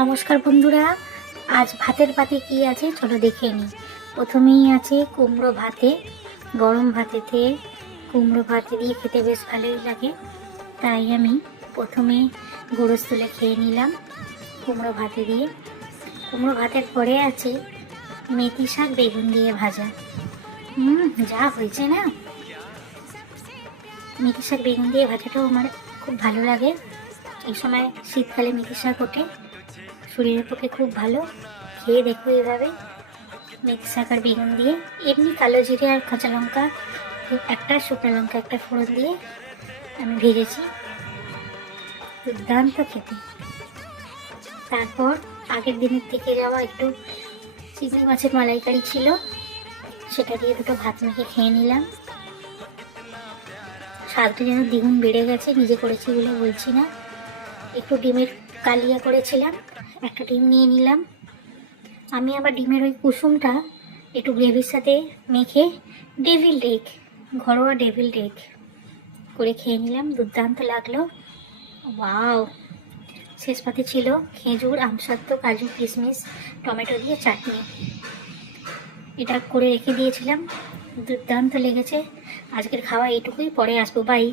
নমস্কার বন্ধুরা, আজ ভাতের পাতে কি আছে চলো দেখে নিই। প্রথমেই আছে কুমড়ো ভাতে। গরম ভাতেতে কুমড়ো ভাতে দিয়ে খেতে বেশ ভালোই লাগে, তাই আমি প্রথমে গোরস তুলে খেয়ে নিলাম কুমড়ো ভাতে দিয়ে। কুমড়ো ভাতের পরে আছে মেথি শাক বেগুন দিয়ে ভাজা। যা হয়েছে না, মেথি শাক বেগুন দিয়ে ভাজাটাও আমার খুব ভালো লাগে। এই সময় শীতকালে মেথি শাক ওঠে, শরীরের পক্ষে খুব ভালো। খেয়ে দেখো এভাবে মেথি শাক আর বেগুন দিয়ে। এমনি কালো জিরে আর কাঁচা লঙ্কা, একটা শুকনো লঙ্কা একটা ফোড়ন দিয়ে আমি ভেজেছি, দুর্দান্ত খেতে। তারপর আগের দিনের থেকে যাওয়া একটু চিংড়ি মাছের মালাইকারি ছিল, সেটা দিয়ে দুটো ভাত মেখে খেয়ে নিলাম। স্বাদটা যেন দ্বিগুণ বেড়ে গেছে, নিজে করেছি বলে বলছি না। একটু ডিমের কালিয়া করেছিলাম, একটা ডিম নিয়ে নিলাম। আমি আবার ডিমের ওই কুসুমটা একটু গ্রেভির সাথে মেখে ডেভিল এগ, ঘরোয়া ডেভিল এগ করে খেয়ে নিলাম, দুর্দান্ত লাগলো। ওয়াও! শেষ পাতে ছিল খেজুর, আমসত্ত্ব, কাজু, কিশমিশ, টমেটো দিয়ে চাটনি। এটা করে রেখে দিয়েছিলাম, দুর্দান্ত লেগেছে। আজকের খাওয়া এইটুকুই, পরে আসবো, বাই।